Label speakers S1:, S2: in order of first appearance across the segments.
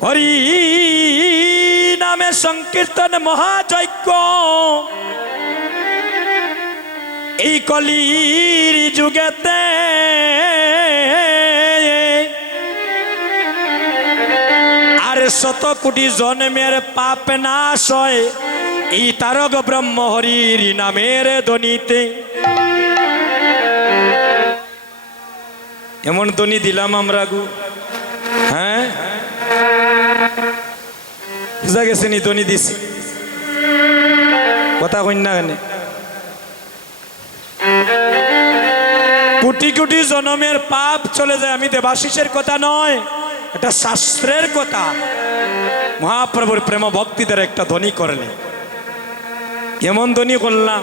S1: হরি নামে সংকীর্তন মহাযজ্ঞ এই কলির যুগেতে আর শত কোটি জন্মের পাপ নাশ হয় এই তারক ব্রহ্ম হরির নামের ধ্বনিতে এমন ধ্বনি দিলাম আমরা গু হ্যাঁ বুঝা গেছে নি দনি দিছি কথা কন্যা কেন কোটি কোটি জনমের পাপ চলে যায় আমি দেবাশিসের কথা নয় এটা শাস্ত্রের কথা মহাপ্রভুর প্রেম ভক্তিদের একটা ধ্বনি করলে এমন ধ্বনি করলাম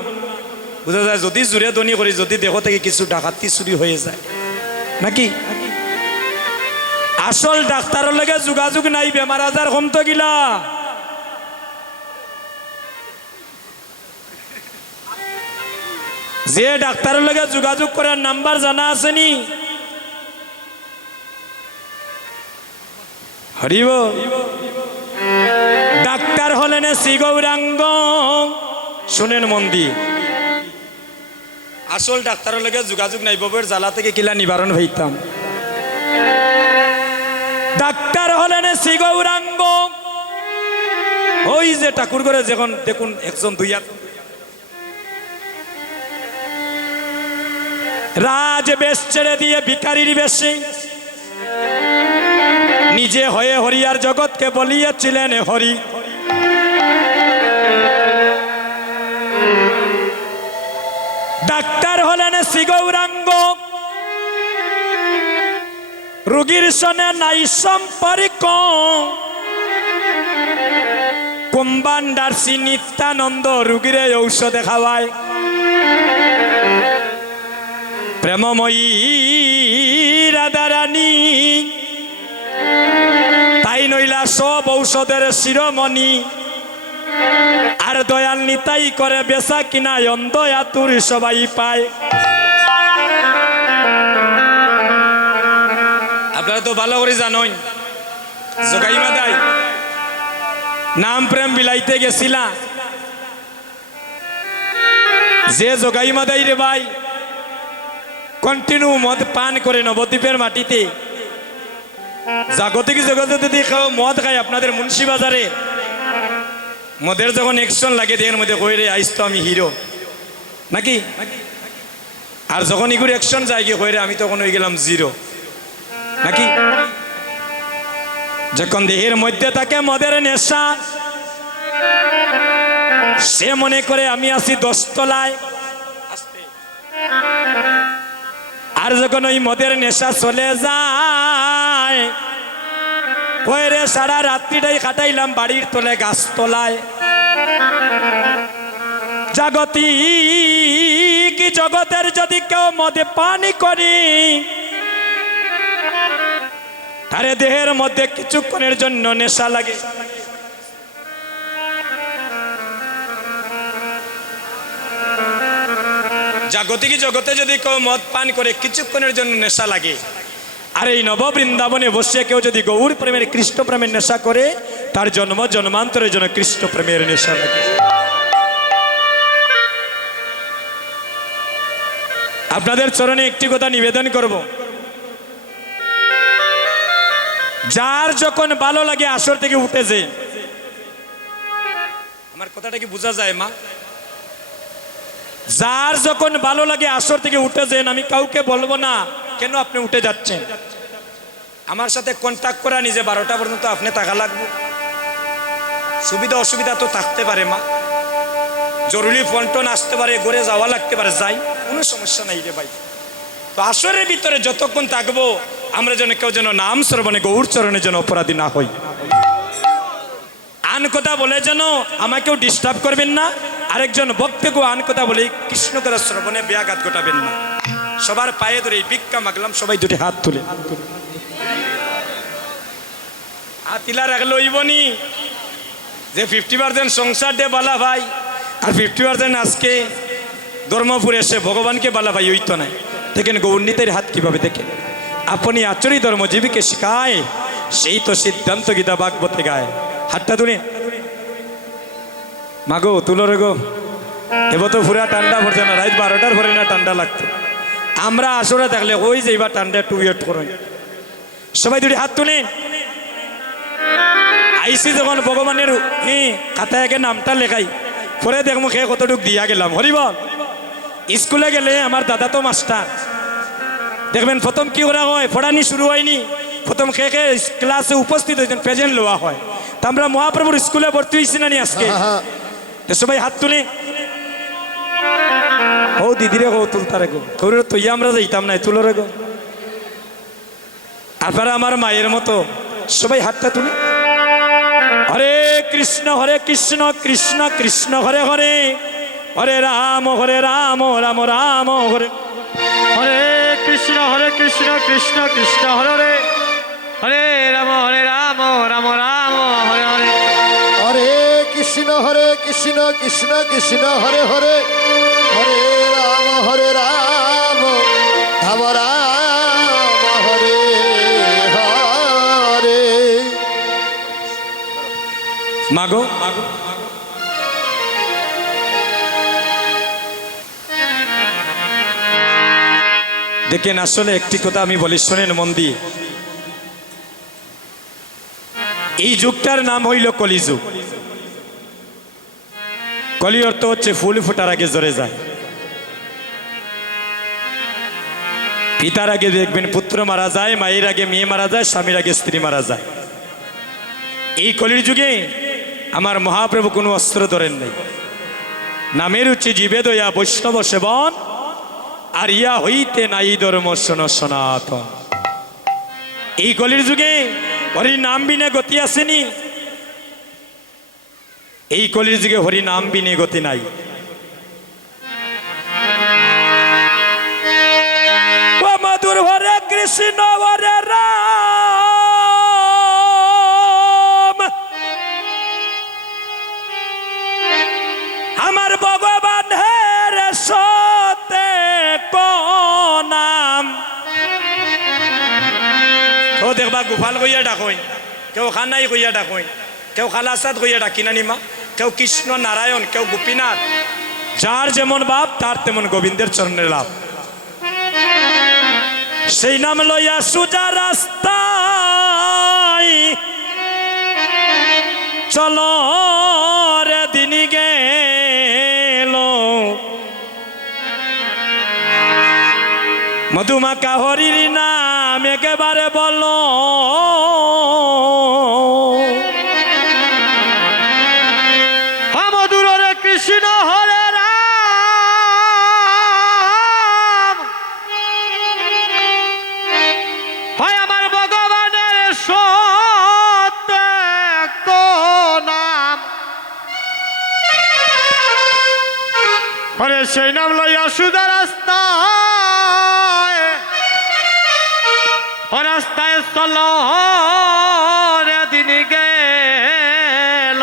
S1: বোঝা যায় যদি জুড়ে ধ্বনি করি যদি দেহ থেকে কিছু ডাকাতি চুরি হয়ে যায় নাকি আসল ডাক্তারের লগে যোগাযোগ নাই বেমার আজার কমতো গিলা যে ডাক্তারের লগে যোগাযোগ করার নাম্বার জানা আছে নি হরিব ডাক্তার হলেন শ্রী গৌরাঙ্গ শুনেন মন্দি আসল ডাক্তারের লগে যোগাযোগ নাই ববের জ্বালা থেকে কিলা নিবারণ হইতাম ডাক্তার হলেন শ্রী গৌরাঙ্গ ওই যে ঠাকুর করে যখন দেখুন একজন দুই রাজ বেশ ছেড়ে দিয়ে ভিকারির বেশি নিজে হয়ে হরিয়ার জগৎকে বলিয়েছিলেন হরি ডাক্তার হলেন শ্রী গৌরাঙ্গ রুগীর সনে নাই সম্পর্ক কুম্বান্ডার শ্রী নিত্যানন্দ রুগীর ঔষধে খাওয়ায় প্রেমময়ী রাধা রানী তাই নইলা সব ঔষধের শিরোমণি আর দয়াল নিতাই করে বেসা কিনা অন্ধ আতুর সবাই পায় আপনারা তো ভালো করে জানোই জোগাইমা দাই নাম প্রেম বিলাইতে গেছিলা যে জোগাইমা দাই রে ভাই কন্টিনিউ মদ পান করে নবদ্বীপের মাটিতে জাগতিক জগতে যদি মদ খায় আপনাদের মুন্সি বাজারে মদের যখন একশন লাগে দেহের মধ্যে কই রে আইস তো আমি হিরো নাকি আর যখন ইগুর একশন যায় গিয়ে কই রে আমি তখন হয়ে গেলাম জিরো নাকি যখন দেহের মধ্যে থাকে মদের নেশা সে মনে করে আমি আসি দশতলায় আর যখন ওই মদের নেশা চলে যায় রে সারা রাত্রিটাই কাটাইলাম বাড়ির তোলে গাছতলায় জাগতিক জগতের যদি কেউ মদে পানি করি তারে দেহের মধ্যে কিছুক্ষণের জন্য নেশা লাগে জাগতিক জগতে যদি কেউ মদ পান করে কিছুক্ষণের জন্য নেশা লাগে আর এই নববৃন্দাবনে বসে কেউ যদি গৌর প্রেমের কৃষ্ণ প্রেমের নেশা করে তার জন্ম জন্মান্তরের জন্য কৃষ্ণ প্রেমের নেশা লাগে আপনাদের চরণে একটি কথা নিবেদন করবো যার যখন ভালো লাগে আসর থেকে উঠে যে আমার কথাটা কি বোঝা যায় মা যার যখন ভালো লাগে আসর থেকে উঠে যেন আমি কাউকে বলবো না কেন আপনি উঠে যাচ্ছেন আমার সাথে কন্ট্যাক্ট করা নিজে বারোটা পর্যন্ত আপনি টাকা লাগবে সুবিধা অসুবিধা তো থাকতে পারে মা জরুরি ফন্টন আসতে পারে ঘরে যাওয়া লাগতে পারে যাই কোনো সমস্যা নাই রে ভাই তো আসরের ভিতরে যতক্ষণ থাকবো আমরা যেন কেউ যেন নাম শ্রবণে গৌর চরণে যেন অপরাধী না হই আন কথা বলে যেন আমাকেও ডিস্টার্ব করবেন না আরেকজন বক্তকে আন কথা বলে কৃষ্ণ কথা শ্রবণে ব্যাঘাত ঘটাবেন না সবার পায়ে ধরে ভিক্ষা মাগলাম সবাই দুটি হাত তুলে হাতিলা রাখলো ইবনি যে ফিফটি পার্সেন্ট সংসার দে বালা ভাই আর ফিফটি পার্সেন্ট আজকে ধর্মপুরে এসে ভগবানকে বালা ভাই ওই তো নাই দেখেন গৌরনীতের হাত কিভাবে দেখেন আপনি आचुरी धर्मजीवी के शिकाए সেই তো সিদ্ধান্ত গীতা বাগবতে গায় হাতটা তুলে মাগো তুলো রে গো এব তো ফুরা ঠান্ডা পড়ছে না রাত বারোটার পরে না ঠান্ডা লাগতো আমরা আসরে থাকলে ওই যে এবার ঠান্ডা টু ওয়েট করে সবাই দুটি হাত তুলে আইসি যখন ভগবানের খাতায় আগে নামটা লেখাই পরে দেখবো খেয়ে কতটুক দিয়া গেলাম হরিবল স্কুলে গেলে আমার দাদা তো মাস্টার দেখবেন প্রথম কি করা হয় ফোড়ানি শুরু হয়নি প্রথম কে কে ক্লাসে উপস্থিত হয়েছেন প্রেজেন্ট লোয়া হয় তা আমরা মহাপ্রভুর স্কুলে ভর্তি হয়েছি না আজকে হ্যাঁ, হ্যাঁ। তো সবাই হাত তুলি ও রে গো তুলতারে গো তোর তো আমরা যাইতাম না তুলোরে গো তারপরে আমার মায়ের মতো সবাই হাতটা তুলি হরে কৃষ্ণ হরে কৃষ্ণ কৃষ্ণ কৃষ্ণ হরে হরে হরে রাম হরে রাম রাম রাম হরে হরে কৃষ্ণ হরে কৃষ্ণ কৃষ্ণ কৃষ্ণ হরে হরে হরে রাম হরে রাম রাম রাম হরে হরে হরে কৃষ্ণ হরে কৃষ্ণ কৃষ্ণ কৃষ্ণ হরে হরে হরে রাম হরে রাম রাম রাম হরে হরে মাগো মাগো দেখেন আসলে একটি কথা আমি বলি শোনেন মন্দি এই যুগটার নাম হইল কলিযুগ কলি অর্থ হচ্ছে ফুল ফুটার আগে জরে যায় পিতার আগে দেখবেন পুত্র মারা যায় মায়ের আগে মেয়ে মারা যায় স্বামীর আগে স্ত্রী মারা যায় এই কলির যুগে আমার মহাপ্রভু কোনো অস্ত্র ধরেন নাই নামের হচ্ছে জীবে দয়া বৈষ্ণব সেবন আর ইয়া হইতে নাই ধর্ম শোন সনাতন এই গলির যুগে হরি নাম বিনে গতি আসেনি এই কলির যুগে হরি নাম বিনে গতি নাই মধুর হরে কৃষ্ণ কইয়া ডাক কেউ খানাই কইয়া ডাক কেউ খালাসাদ কইয়া ডাকি না নিমা কেউ কৃষ্ণ নারায়ণ কেউ গোপীনাথ যার যেমন বাপ তার তেমন গোবিন্দের চরণের লাভ সেই নাম লইয়া সুজা রাস্তায় চল রে দিন গেল মধুমাকা হরির নাম একেবারে বলো সেই নাম লইয়া সুদা রাস্তা রাস্তায় চল দিন গেল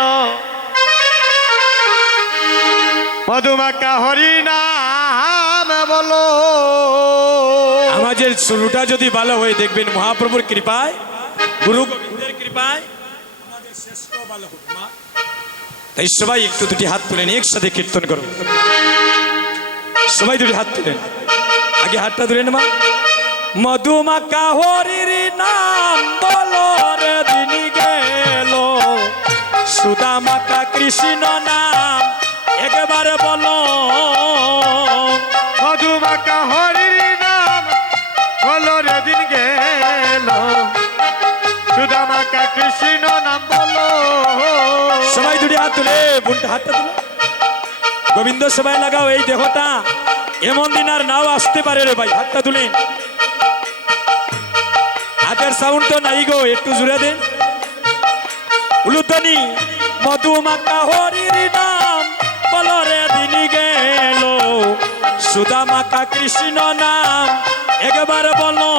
S1: মধুমাকা হরিনাম বলো আমাদের শুরুটা যদি ভালো হয়ে দেখবেন মহাপ্রভুর কৃপায় গুরু গোবিন্দের কৃপায় আমাদের শ্রেষ্ঠ ভালো হোক মা তাই সবাই একটু দুটি হাত তুলে নিয়ে একসাথে কীর্তন করো সবাই দুটি হাত তুলেন আগে হাতটা তুলেন মা মধুমাকা হরির নাম বলো দিনি গেল সুদামাকা কৃষ্ণ নাম একবার বলো মধুমাকা হরির নাম বলো দিন গেল সুদামাকা কৃষ্ণ নাম বলো সবাই দুটি হাত তুলে বুনটা হাতটা তুলে গোবিন্দ সবাই লাগাও এই দেহটা এমন দিন আর নাও আসতে পারে রে ভাই হাতটা তুলে হাতের সাউন্ড তো নাই গো একটু জুড়ে দেন উলুতনি মধুমাতা হরির নাম বলরে দিনি গেল সুদামাকা কৃষ্ণ নাম একবার বলো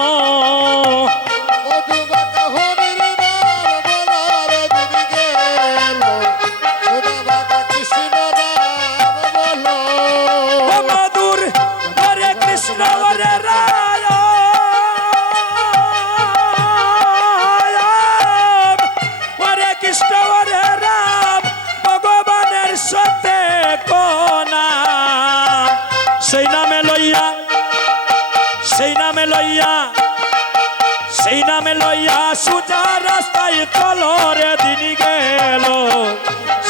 S1: লইয়া সুজা রাস্তায় তলরে দিন গেল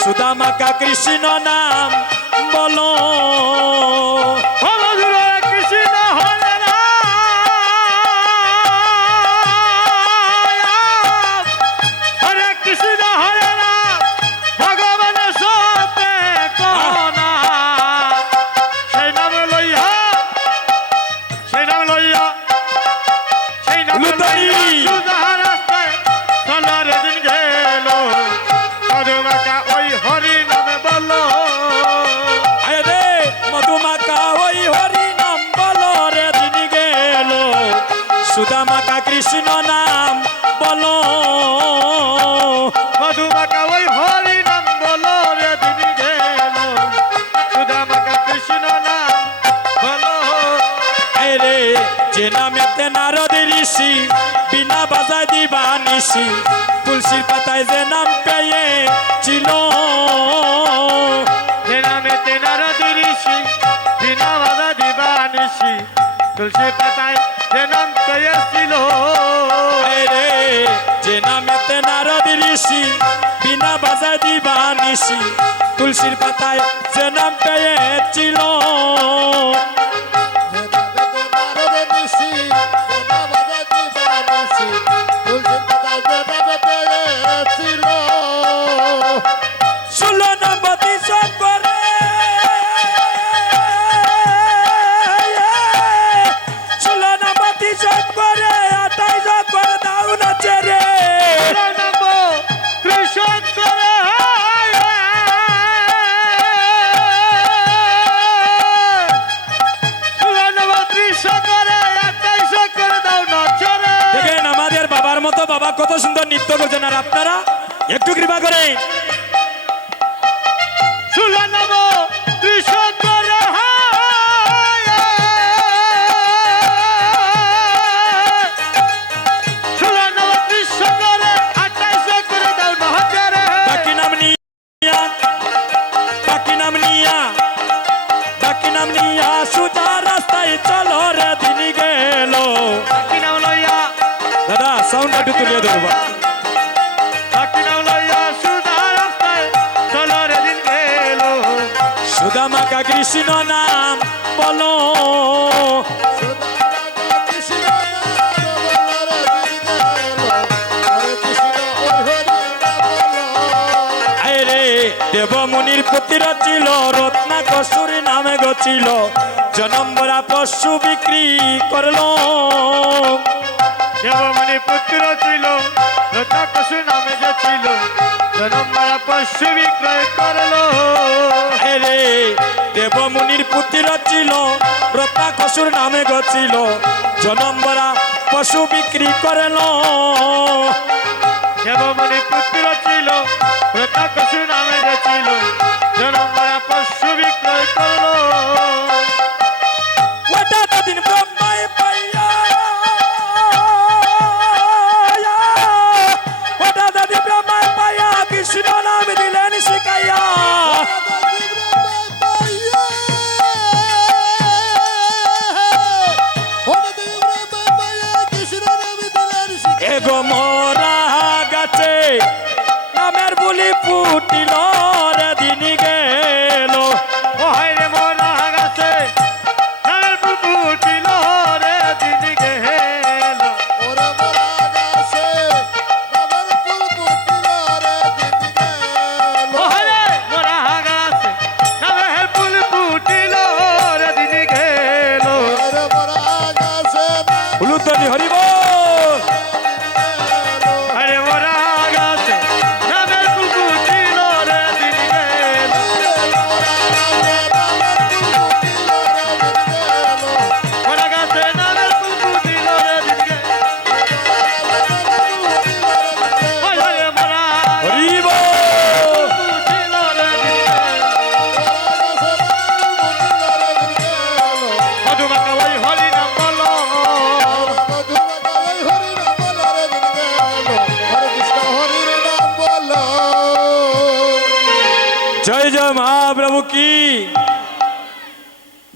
S1: সুদামাকা কৃষ্ণ নাম বলো মধুমাকা কৃষ্ণ নাম বলো মধুমাকা ওই হরি নাম বলো রে দিন গেল সুদামাকা কৃষ্ণ নাম বলো রে যে নামেতে নারদ ঋষি বিনা বাজায় দিবা নিশি তুলসীর পাতায় যে নাম পেয়ে ছিল যে নামেতে নারদ ঋষি বিনা বাজা দিবা নিশি তুলসী পাতায় বিনা বাজায় দিবা নিশি তুলসীর পাতায় যে নাম পেয়েছিল মাকা কৃষ্ণ নাম বলো দেবমুনির পুতির ছিল রত্না কসুর নামে গছিল জনম্বরা পশু বিক্রি করলো দেবমণি পুত্র ছিল লতাকসু নামে যে ছিল পশু বিক্রয় করলো রে দেবমুনির পুত্র ছিল রতাকসুর নামে গছিল জনম্বরা পশু বিক্রি করল দেবমণি পুত্র ছিল রতাকসুর নামে যে ছিল জনম্বরা পশু বিক্রয় করলো ওটা দিন ব্রহ্ম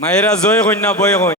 S1: মায়েরা জয় কন্যা বয় কন্যা